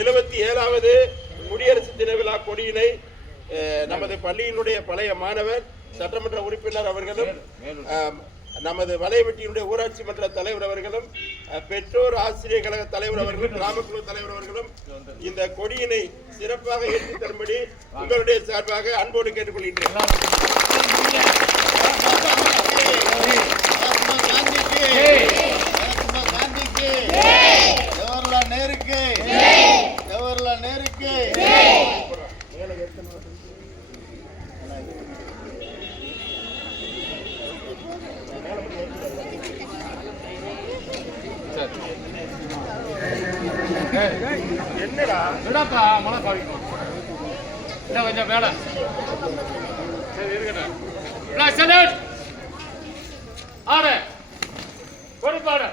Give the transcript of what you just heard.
77வது குடியரசு தின விழா கொடியினை நமது பள்ளியினுடைய பழைய மாணவர் சட்டமன்ற உறுப்பினர் அவர்களும் நமது வலைவெட்டியினுடைய ஊராட்சி மன்ற தலைவர் அவர்களும் பெற்றோர் ஆசிரியர் கழக தலைவர் அவர்களும் கிராமக்குழு தலைவர் அவர்களும் இந்த கொடியினை சிறப்பாக ஏற்றி தரும்படி உங்களுடைய சார்பாக அன்போடு கேட்டுக்கொள்கின்றேன். என்னடா விடாப்பா மழை காவிக்கும் இல்லை கொஞ்சம் மேல சரி இருக்கட்டும் ஆறு கொடுப்பாடு